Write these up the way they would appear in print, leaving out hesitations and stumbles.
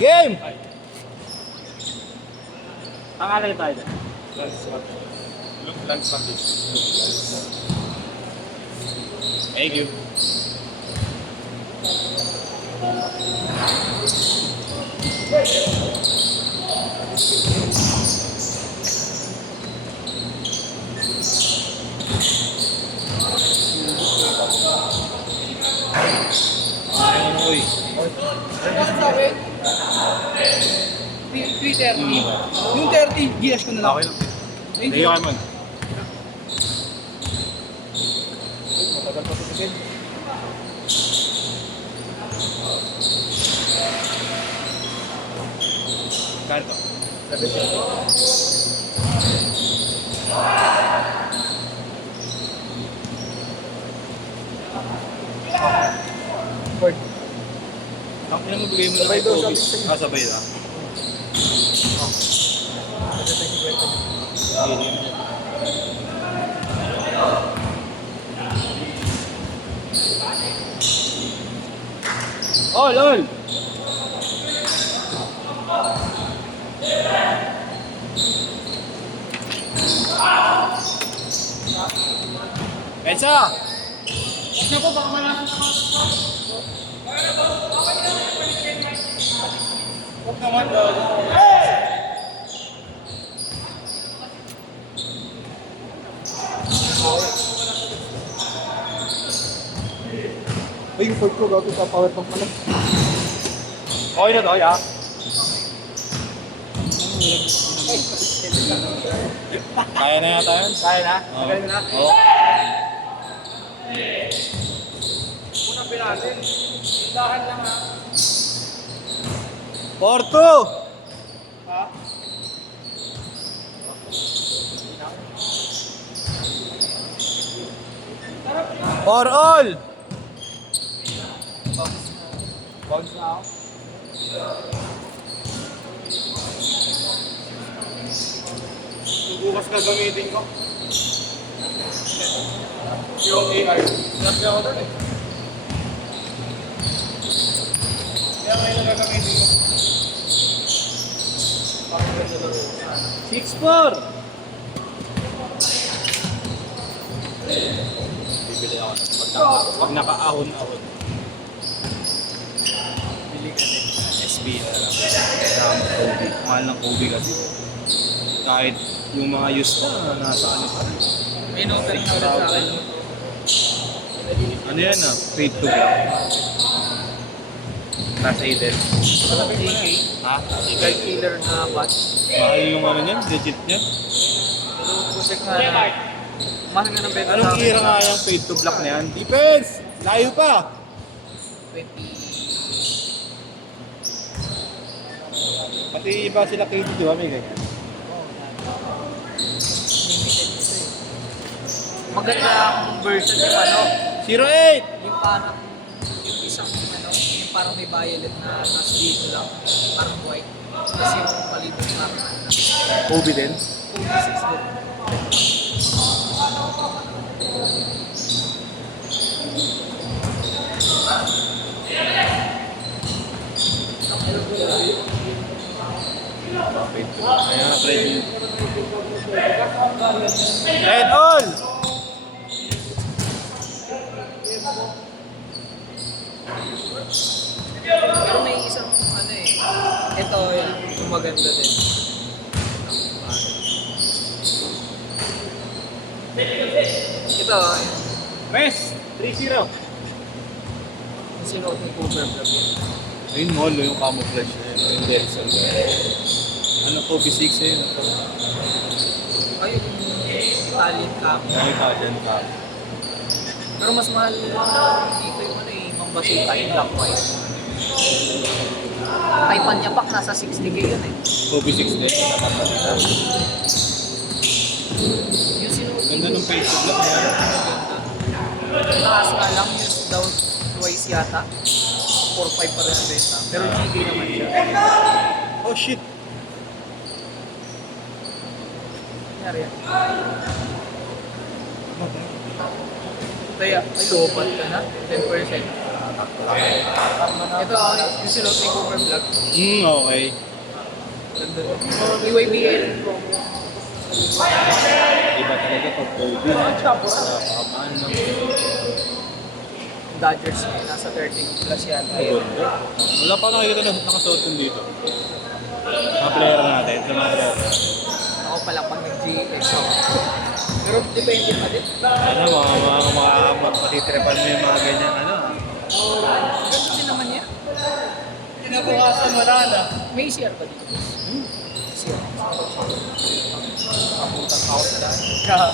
Game! Ang alay tayo dyan. Lunch package. Thank you. Ayun, uy. 330. Yung 30, GS ko na lang. Okay lang. Thank Sige you. kayo man. Matagal pa sa tikin. Kanto. Ford. Ang pinamabigay mo na Sabay kay daw, Kobe. sabi sa'yo. Ah, sabay na. Ol, ol! Pensa! Ano po, baka malakas naman. Huwag naman daw. Ay, yung Ford ko, gato sa power bank pala. Okay na to, ya. Kaya na yata yun. Kaya na? Oo. Magaling na? Oo. Unang pinasin. Tindahan lang ha. Porto! Ha? For all! Bounce na ako. Bukas na gamitin ko. Yung AR. Sinabi ako doon eh. Kaya ngayon na gagamitin ko. Parang ganda lang yun. 6-4! Bibili ako. Pag naka-ahon-ahon. Bili ka din. SB na lang. Kailangan Kobe. Mahal ng Kobe kasi. Kahit yung mga used na nasa ano pa rin. May no-offering na ulit sa akin. Ano yan ah? Paid to black. Nasa Eden. AK. Ha? Guy killer na batch. Mahal yung ano niyan? Legit niya? Pusek na. Mahal nga ng benta Anong era nga yung paid to black na yan? Defense! Layo pa! 20. Pati iba sila KD, di ba? May ganyan. Maganda ang version yung ano, 08! yung parang, yung isang ano, yung parang may violet na nasa dito lang, parang white. Tapos yung palibot parang ano, Kobe din. 26 din. Paid to black. Ayan, try nyo. Red all! Pero may isang ano eh, ito yung maganda din. Ito, Mes! 3-0. yung sinuot ng cover vlog yun. Ayun mo, yung camouflage na yun. Yung Delson. Ano, Kobe 6 eh. Ay, yung Italian copy. Yung Italian ka. Pero mas mahal dito yung ano eh, Mang Basita, yung black white. Kay Panyapak, nasa 60k yun eh. Kobe 6 din. Nakapalita. Yung sinuot Ganda ng face to black na yan. taas nga lang, yung daw twice yata. 4-5 pa rin ang benta. Pero GK naman siya. Oh shit! Nangyari yan. Kaya, ay lobat ka na, 10%. Ito, yung silot ni Cooper Vlog. Okay. UABL. Iba talaga to, Kobe. Napakamahal ng Dodgers ngayon, nasa 30 plus yan. Ganda. Wala pa nakikita na nakasuot din dito. Mga player natin, sa mga player. Ako pa lang pag nag-GX ako. Pero depende pa din. Ano, matitiripan mo yung mga ganyan, ano. Ganito din naman yan. Kinabukasan wala na. May CR pa dito. CR. Pamutang ako sa lahat.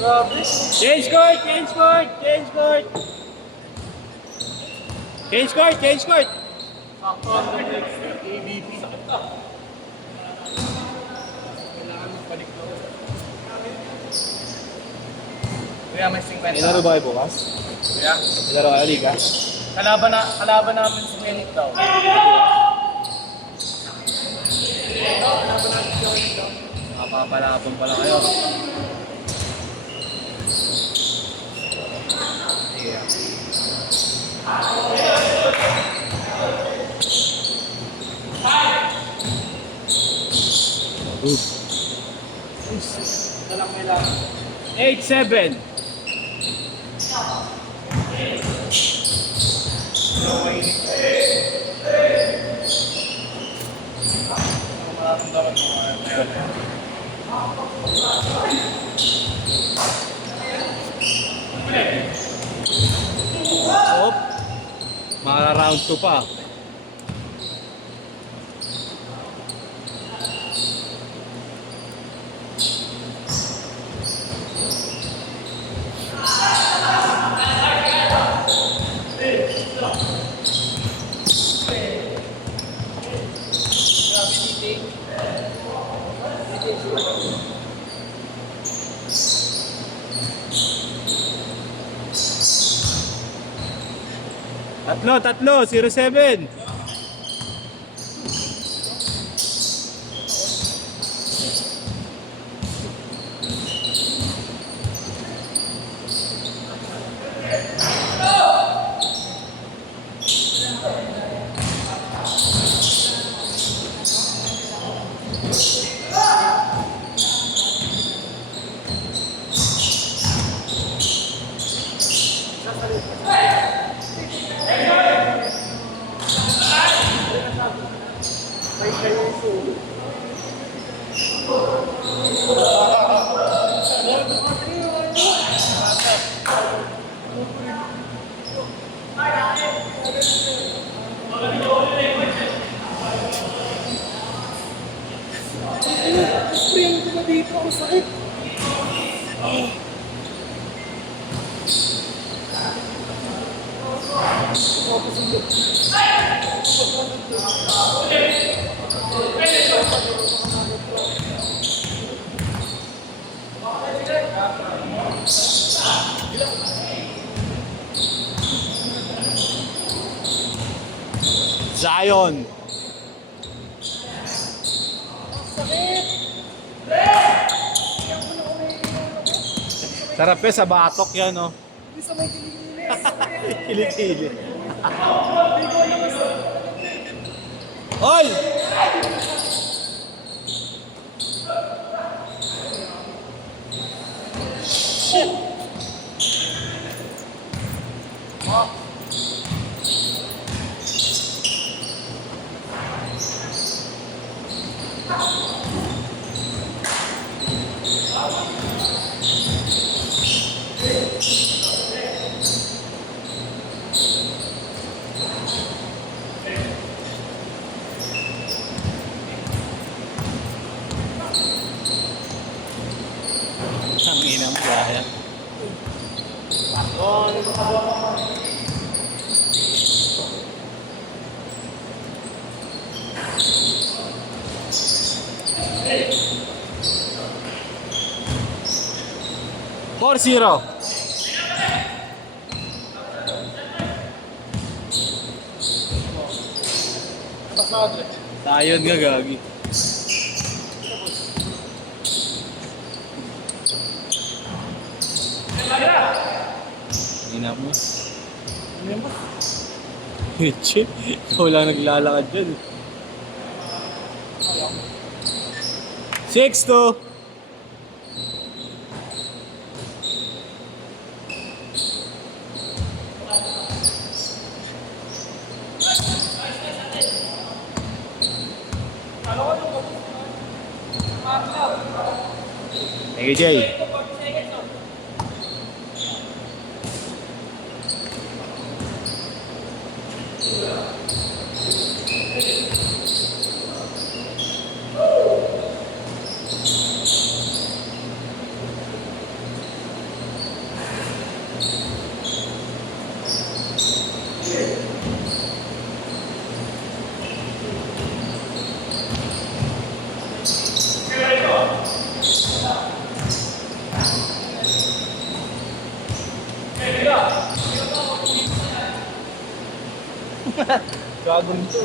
Grabe. Change court! Change court! Change court! Change court! Change court! Sakto ang next ABP. Kuya, may 50. Inaro ba kayo bukas? Kuya, Inaro kayo, Liga? kalaban namin si Melik daw. Napapalapon pala kayo. Yeah. Walang kailangan. 8-7. Mararamdaman mo ngayon. Op. Mga round 2 pa. Tatlo, 0-7. Spring ko na dito, ako sakit. Zion. Sarap sa batok yan, no? Hindi sa may kiligilis. Kilikili. Ol! Ang inang gaya. Four zero. Tayo nga gagi. Ina mo. Ano yun ba? Che, ikaw lang naglalakad dyan. 6-2. Thank you, Jay. Gagawin to.